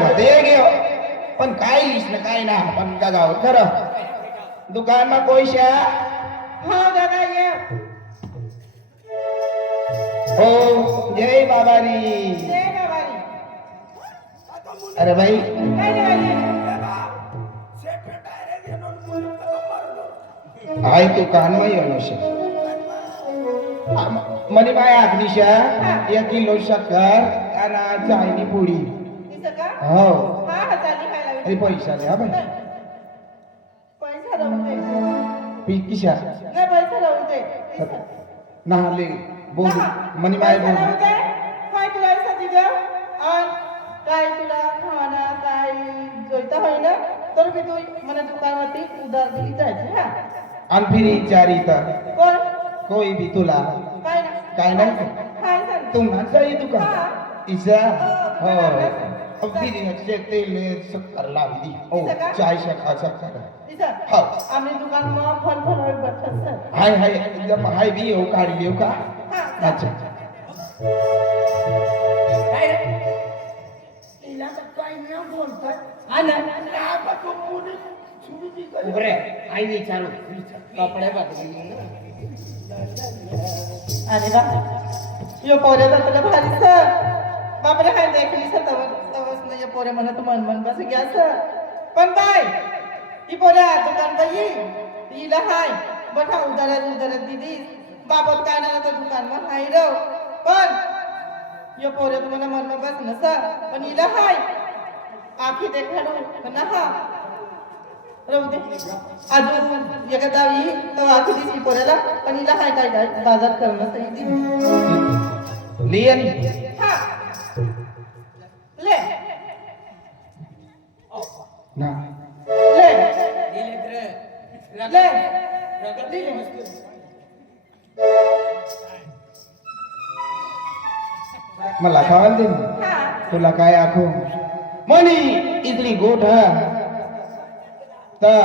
होते घेऊ पण काय लिस ना काय ना पण गाव खरं दुकान में पैसा हाँ दादा ये ओ जय बाबारी जय बाबारी अरे भाई काय रे हाय दुकान में येऊ शक मनी बाय आखनीशा 1 किलो शक्कर आणि चायनी पुडी दिसं का हो हाँ हाँ चाली खायला अरे पैसा दे हा भाई पैसा राहून दे पी किशा नाही पैसा राहून दे नाले बोल मनी बाय बोल काय तुला साठी द्या आणि काय तुला खाना काय जोईता होईना तर मी तू मला दुकानावरती उधार दिली जायची हा आणि फिर विचारिता कोण कोई भी तुला काय ना काय नाही काय सांग तुम्हाला ही दुकान इसा हो हो, अब फिर से तेल में शक्कर लावी दी ओ इसा का? चाय शक्कर शक्कर दिसं हो आम्ही दुकानमा फल फळ बसत सर हाय हाय जब हाय भी हो काढ लियो का हा अच्छा काय रे तिला तर काय न बोलतोय हा ना आपण तो मुली सुरू कर उभरे आई विचारू कपडे बदलून अरे वा यो पोरे तर तुला भारी सर बापरे काय देखली सर तवस न यो पोरे म्हणत मन बस घ्या सर पण काय ही पोरे दुकान बाई हिला हाय बठा उधारात दिदी बाबत काय ना तर दुकान मा हाय रो पण यो पोरे तुम्हाला मन बस न सर पण हिला हाय आखी देखाडू ना हा राहू दे अजून एखादा ही तर आखी दिसली पोऱ्याला पण हिला हाय काय बाजार करणं सही लियन हा ले ना ले ले मला खावाल दे हा तुला काय आखो मनी इतनी गोठ है तर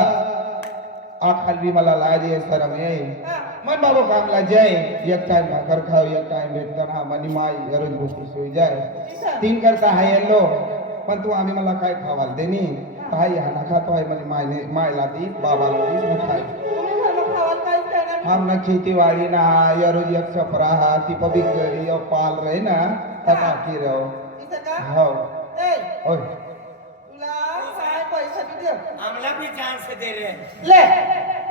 आखाल भी मला लाजे शरम ये मन बाबा कामला जाय एक टाइम भाकर खाओ एक टाइम भेटताना मनी माई गरज गोष्टी सोय जाय 3 करता हाय येलो पण तू आम्ही मला काय खावाल देनी काय हाना खातो आहे मनी मायला दी बाबाला दी मग खाय तुम्ही मला खावाल काय करणार हम ना खेती वाड़ी ना या रोज एक सपरा हा ती पबिक गरी और पाल रहे ना तका की रहो दिसं का हो ए ओय तुला काय पैसा किती दे आमला भी चांस दे रे ले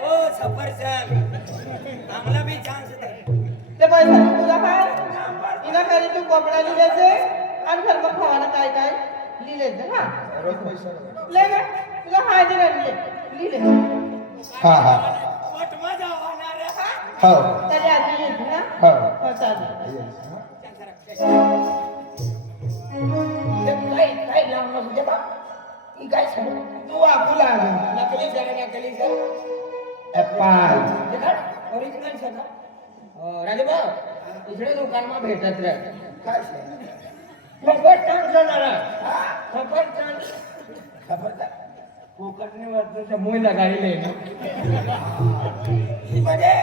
ओ सफरचंद आमला भी चांस दे ते पैसा तुला काय इना घरी तू कपडा लिहिलेचे आणि घर मग खावाला काय काय लिहिलेचे हा रोज पैसा ले गे तुला हाय दे लिहिले हा हा वटमा जावणार हा हो तरी आधी येते ना हो हो चालेल काय लावणार तुझे बा ही काय सांग तू आकुला नकली सर एप्पल देखा ओरिजिनल सर राजबा दुसरे दुकान में भेटत रे काय सफरचंद जाणार सफरचंद कोकटने वरचं मुई लगाईले ना म्हणजे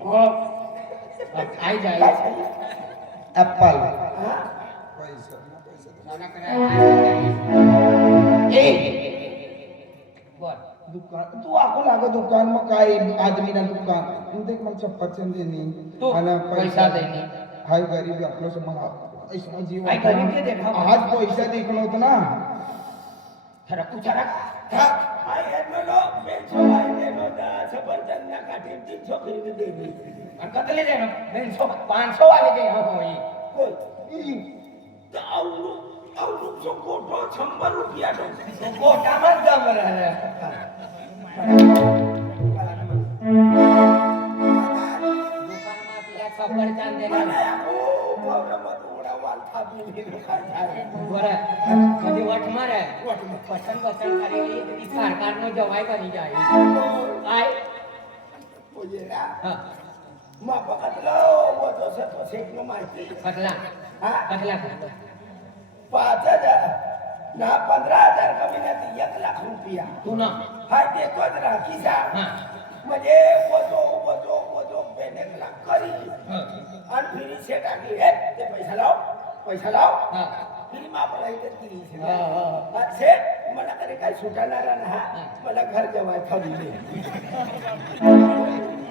हो आई जाई एप्पल ए बर दुकान तू आको लागो दुकान में काय आदमी ना दुकान तू देख मला सफरचंद देनी तू आणि पैसा देनी हाय गरीब आपलो से मला ऐसा जीवन हाय गरीब के देखा आज पैसा देखलो होता ना थरक तू थरक I had no love, men so I did not सफरचंद ना काठी 300 खरीद देनी कतले दे ना 500 वाले दे हो होई कोई आवरू जो कोटो 100 रुपया दो गोटा मत जा मरा रे दुकान में तिला सफरचंद देना बरं म्हणजे वट मारे पसंत करेली ती सरकारनं जवाय करी जाईल काय हा कटला कटला 5,000 ना 15,000 कमी नाही 1 लाख रुपया तू ना हाय देतोच ना किसा हा म्हणजे वजो बेनेकला करी आणि फिरी शेटाकी हे ते पैसा लाव हा फिरी मापला इथं ती हा, हा. सेठ मला तरी काय सुटणार ना मला घर जेवाय ठरली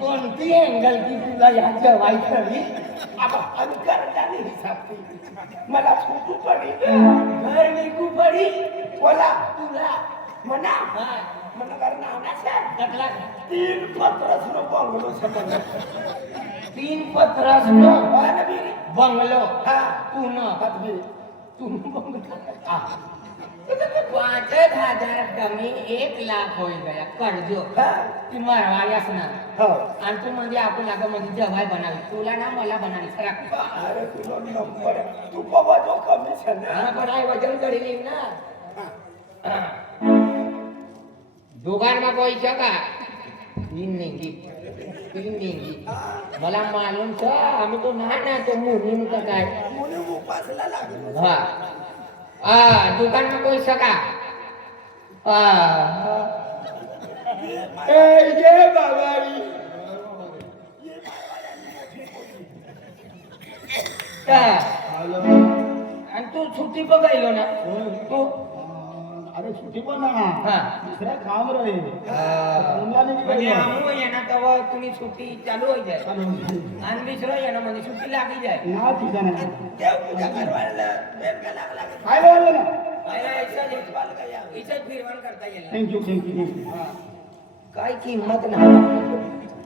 कोणती अँगल की तुला या जेवाय खरी आबा आणि करताना हिसाब केली. मला सुटू पडी घर निघू पडी बोला तुला म्हणा हा. मला घर नाव ना सर कटला 3 पत्रच नो बंगलो समज 3 पत्रासनो वानबीरी बंगलो हा पुणे पदवी तू बंगलो 5,000 कमी 1 लाख होई गया कर्जो हा ती मारवाडी असणार हो आणि तू म्हणजे आपण आता म्हणजे जेवाय बनावी तुला ना मला बनावी सरक अरे तुला नंबर तू बाबा जो कमिशन हा पण आई वजन करेल ना दुकानमा पैसा का 3 नेंगी मला मालूम छ आम्ही तो ना तो मुनी का काय मुली उपासला लागलो हा दुकानमा पैसा का ये बाबारी आणि तू सुट्टी बघायलो ना तू अरे सुट्टी पण ना हा दुसऱ्या काम रे म्हणजे आम्ही येणार तेव्हा तुम्ही सुट्टी चालू होई जाय आणि दुसरं येणं म्हणजे सुट्टी लागी जाय ना ठीक आहे ना देव पूजा करवायला बेल का लागला काय बोललो ना इथं फिरवण करता येईल थँक्यू काय किंमत नाही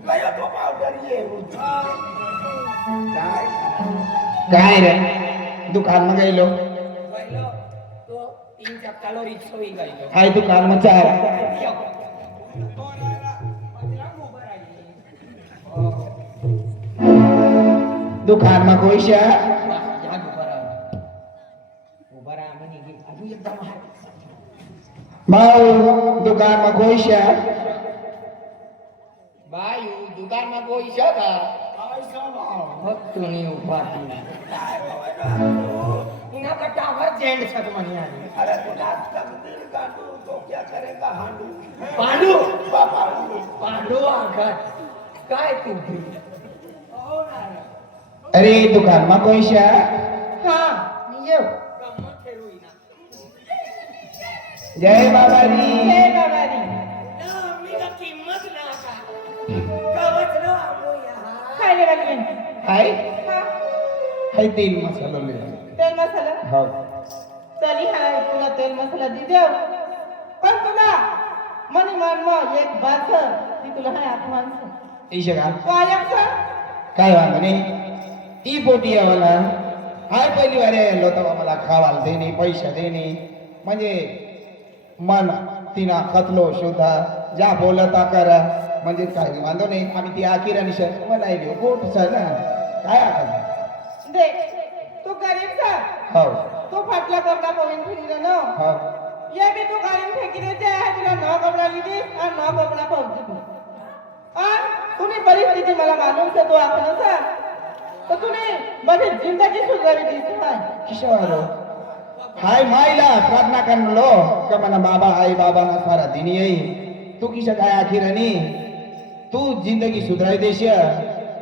काय तो पावडर ये काय रे दुकान में गई लो पहिलो तो 3 चक्कालो रिक्षा होई गयो हाय दुकान में चार दुकान में कोई शा उभा राहा म्हणे की अजून एकदम आहे भाऊ दुकान में कोई शा बाई दुकान में कोई शा का फक्त तुम्ही उभा इना का टावर जेंड छत म्हणे आली अरे तुला तकदीर काढू तो क्या करेगा हांडू पांडू बाबा पांडू आघात काय तू अरे दुकान में कोई शा हा मी येऊ गंमत खेळू ना जय बाबा री हे बाबारी मी का किंमत ना का कवच ना आमो यहाँ खायला लागेल हाय हा हाय तेल मसाला ले तेल मसाला हाँ तरी हाय तुला तेल मसाला दी देव पण तुला मनी मान मग एक बात ती तुला हाय आत्मान ईशा का कायम काय वांग नाही ती पोटी आहे मला हाय पहिली वारे आलो तेव्हा मला खावाला देणे पैसा देणे म्हणजे मन तिना खतलो शोधा ज्या बोलता करा म्हणजे काही वांधो नाही आम्ही ती आखीर आणि बनायली गोट सर ना काय आता दे तू गरीब सा हो तू फाटला कपडा पविन फिरी ना हो ये भी तू गाड़ी में फेंकी देते है तुला नवा कपड़ा ली दी और नवा कपड़ा पहुंच दी और तूने परिस्थिति मला मालूम से तू आपने सा तो तूने बड़ी जिंदगी सुधारी दी है किशोर हाय मायला प्रार्थना करलो का मना बाबा आई बाबा ना सारा दिन यही तू किशा काय आखीर आणि तू जिंदगी सुधाराई देश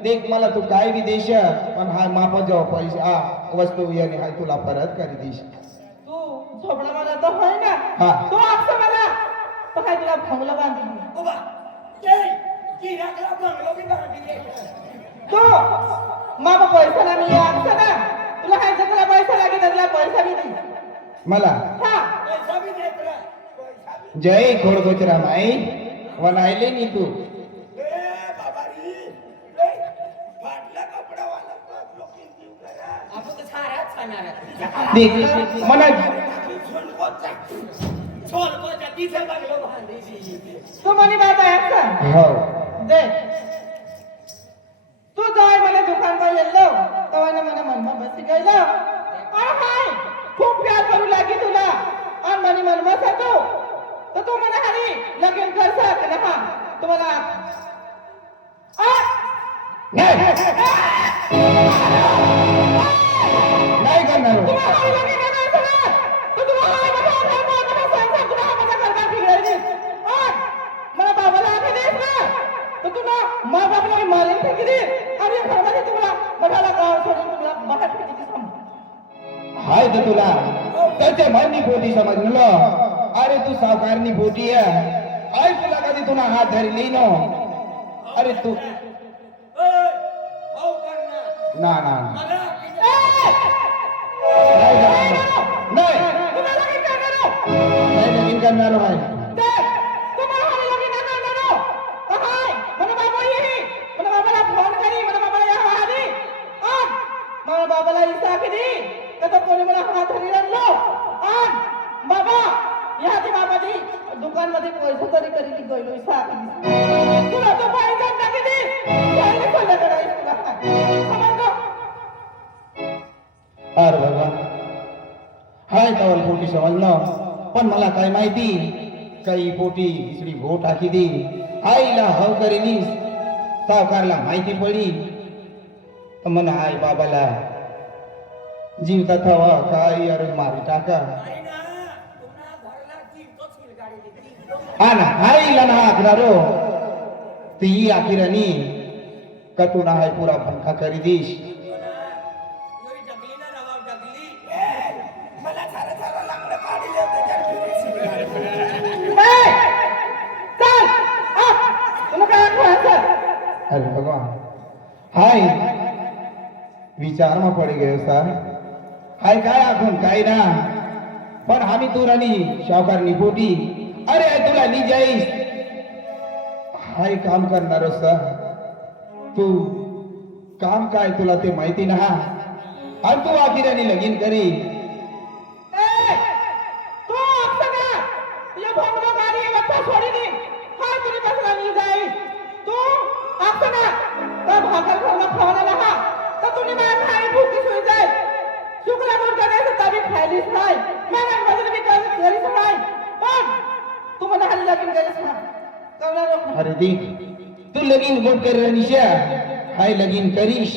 देख मला तू काय बी देश पण हाय माप जाओ पैसे वस्तू याने हाय तुला परत करी देश तू झोपड़ा वाला तो है ना हाँ। तो आपसे मला तो काय तुला भंगला बांधी दी उभा जय की राखला बंगलो बी बांधी दे तो मामा पैसा ना मी आपसे ना तुला काय जगला पैसा लागे त्याला पैसा भी दी मला हाँ पैसा भी दे तुला जय खोडगोचरा माई वनायले नी तू ए बाबारी ए फाटला कपडा वाला लोक जीव करा आपण तर साराच खाणार देख मला सोन कोचा छोल को जती से बंगलो बांधी दी तू मनी बात आहे आपसा हो दे तू जाय मला दुकान पर येलो तवाने मला मनमा बसी गेलो अरे हाय खूप प्यार करू लागी तुला आणि मनी मनमा सातो तो तू मला हरी लगीन कर सक ना हा तुम्हाला नाही नाही करणार तुम्हाला हरी लगीन करणार सगळं तो तुम्हाला हाय बघा मला सांग तुला माझा करता बिघडली मला बाबाला आखे देस ना तो तुला माँ बाप ने मारेन फेंकी दी और ये घरवाले तुम्हाला बघायला गाव सोडून तुला बाहेर फेंकी दी हाय तर तुला त्याच्या म्हणणी पोटी समजलं. अरे तू सावकारनी पोटी आहे. आई तुला कधी तुला हात धरली नो. अरे तू हो करणार ना ना मला नाही नाही लगीन करणार भाई. बाबाला इसा किती तर कोणी मला हात धरी आणलो आणि बाबा या ती बाबा दी दुकान मध्ये पैसे तरी करी गेलो इसा किती तुला तो पाहिजे का किती पहिले कोणा करायचं तुला समजलं. अरे बाबा हाय तवल पोटी समजलं. पण मला काय माहिती काही पोटी दुसरी भो टाकी दी. आईला हव करेली सावकारला माहिती पडी तर म्हणा आई बाबाला जीवता थवा काय अरे मारी टाका. नाही ना पुन्हा घरला जीवतोच गाडी देते हा ना आईला ना आखरारो ती आखिरानी कटून आहे पुरा पंखा करी दिश. डगली ना रवा डगली मला सारं सारं लाकडं काढले होते अरे भगवान हाय विचार में पड़ी गयो सर. हाय काय आखून काय ना पण आम्ही तू राणी शावकार निपोटी. अरे तुला नी जाईस हाय काम करणार सर. तू काम काय तुला ते माहिती ना. आणि तू आखिरानी लगीन करी. अरे दी तू लगीन गोट कर निशा हाय लगीन करीश.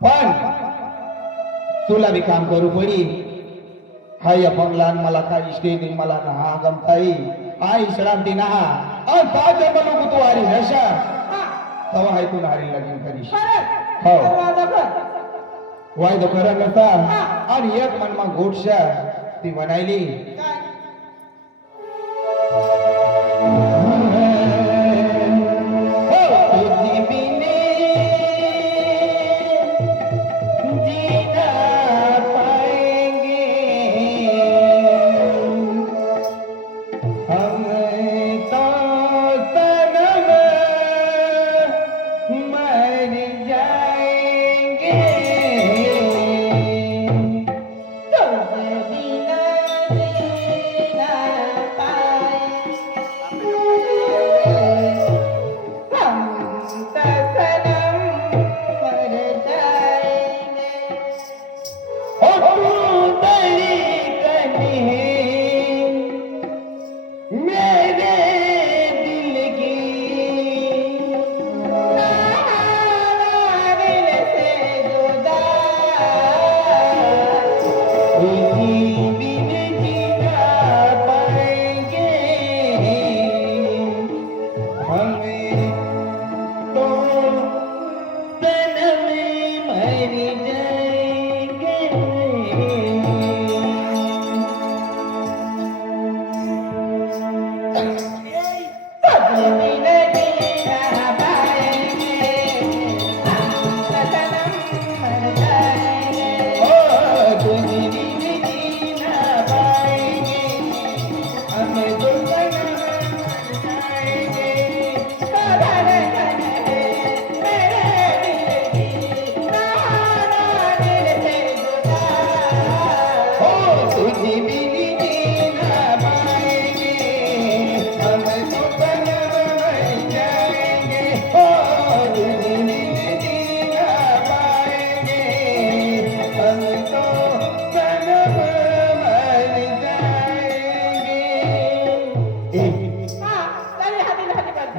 पण तुला भी काम करू पडी. हाय आपण लहान मला काय इष्टे मला ना गमताई आई श्रांती ना और ताज बनू तू आरी नशा तवा हाय तू नारी लगीन करीश. हो वायदो करा नसता आणि एक मनमा गोडशा ती बनायली.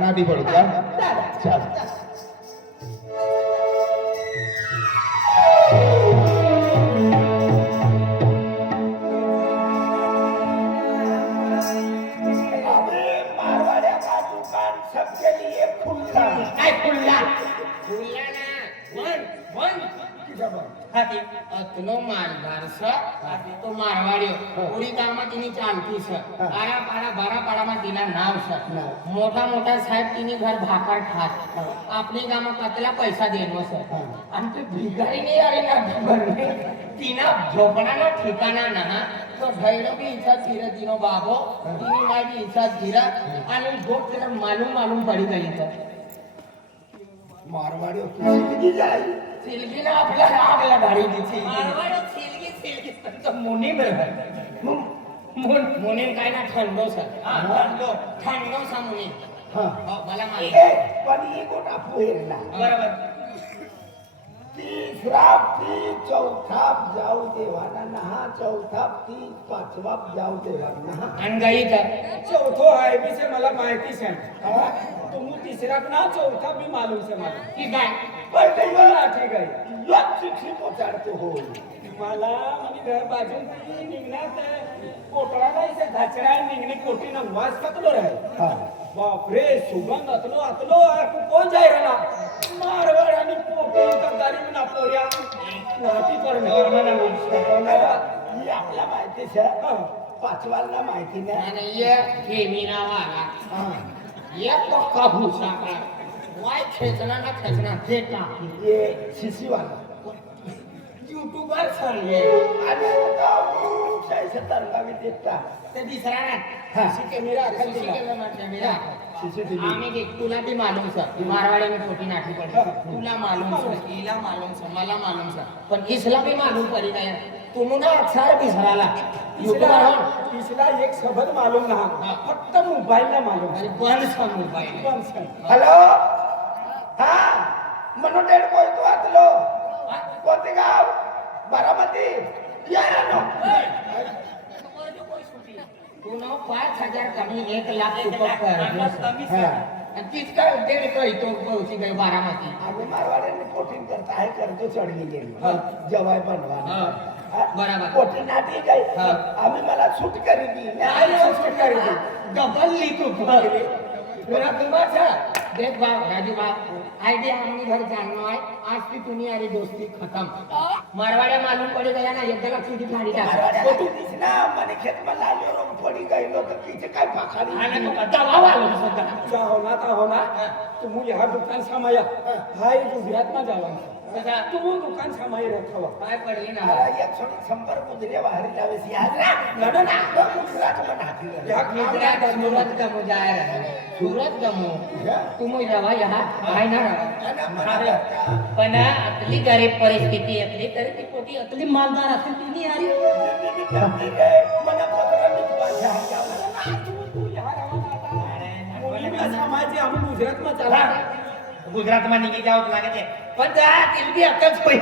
नाटी पडू का चल अबे मारवाड्या का दुकान सबके लिए खुला काय खुल्ला खुल्ला ना वन वन હાથી અતનો માલધાર છે તો મારવાડ્યો ઓડી ગામમાં તેની ચાલતી છે આરા પાડા ભારા પાડામાં તેના નાવ છે મોટા મોટા સાહેબ તેની ઘર ભાકર ખાત આપણી ગામમાં કતલા પૈસા દેનો છે અને તે ભિખારી ને યાર એના ઘરને તીના ઝોપડાના ઠેકાના ના તો ભૈરો બી ઈચ્છા ધીરજીનો બાબો તેની માય બી ઈચ્છા ધીરા અને ગોટ તરફ માલુમ પડી ગઈ છે મારવાડ્યો સિલકી જાય सिलगी ना आपला आग लगाडी दी मारवाडो सिलगी तो मुनी बरं मुनी काय ना ठंडो सर ठंडो सा मुनी हा मला माहिती पण ही गोटा पोहेरला बरोबर तिसरा ती चौथा जाऊ देवाना नहा चौथा ती पाचवा जाऊ देवाना आणि गाई का चौथो आहे बी से मला माहिती से तुम तीसरा ना चौथा भी मालूम से मला की काय पण ते मला ठीक आहे यात चिठ्ठी पोचाडतो हो मला म्हणजे घर बाजून ती निघण्यात कोटळा नाही से धाचरा निघणे कोटी ना वास कतलो रहे हा बापरे सुगंध अतलो कोण जाय रहा मारवाड आणि पोटी तरकारी म्हणा पोऱ्या नाटी ही आपला माहिती છે पाचवाला माहिती नाही आणि ये खेमीना वाला हा ये पक्का भूसा का वाय खेचना ना खेचना ते टाकी ये शिशीवाला यूट्यूबर सांगे आणि आता शायसे तरंगावी देता ते दिसरा ना हा. शिके मेरा अकल दिला मेरा सीसीटीव्ही आम्ही देख तुला भी मालूम सर मारवाड़ी में छोटी नाटी पड़ी तुला मालूम सर इला मालूम सर मला मालूम सर पण इसला भी मालूम पड़ी गया तुम ना अक्षर बिसराला यूट्यूबर हो तिसरा एक शब्द मालूम ना फक्त मोबाईल ना मालूम आणि बंद सा मोबाईल बस कर. हॅलो हा म्हणून डेड कोय तू आतलो कोणते गाव बारामती या नो तू ना 5,000 कमी 1 लाख रुपये कर हा आणि तीच काय डेढ़ कही तो पहुंची गई बारामती आम्ही मारवाड्यांनी पोटिंग करता आहे कर्ज चढली गेली जवाय बनवा बराबर. पोटिंग ना ठीक आहे हा. आम्ही मला सूट करी दी काय सूट करी दी? डबल ली तू मेरा दिमाग था देख बाप राजू बाप आइडिया हमने घर जानना है आज की दुनियारी दोस्ती खत्म मारवाड्या मालूम पड़ गया ना एकदा तुझी गाडी टाक पोटिंग ना મને ખેતમાં લાલ્યો રોગ પડી ગયેલો તો પીછે કાઈ પાખાડી आणि तो दवा वालो सदा जा होना ता होना तुम यहाँ दुकान समाया हाय गुजरात में जावा सदा तुम दुकान समाई रखवा काय पडली ना मला एक छोटी 100 गुजरे वाहरी लावेसी याद ना लड़ो ना गुजरात में हाथी या गुजरात सूरत का मुजाहिर है सूरत का मो तुम रवा यहाँ काय ना रवा पण आपली गरीब परिस्थिती असली तरी ती पोटी असली मालदार असेल ती नाही आली મને પત્ર નીકળવા છે तू यहाँ रवा मुलीला समायचे आम्ही गुजरात में चला गुजरात में निघी जावत लागे पण त्या तिलबी अक्कच होईल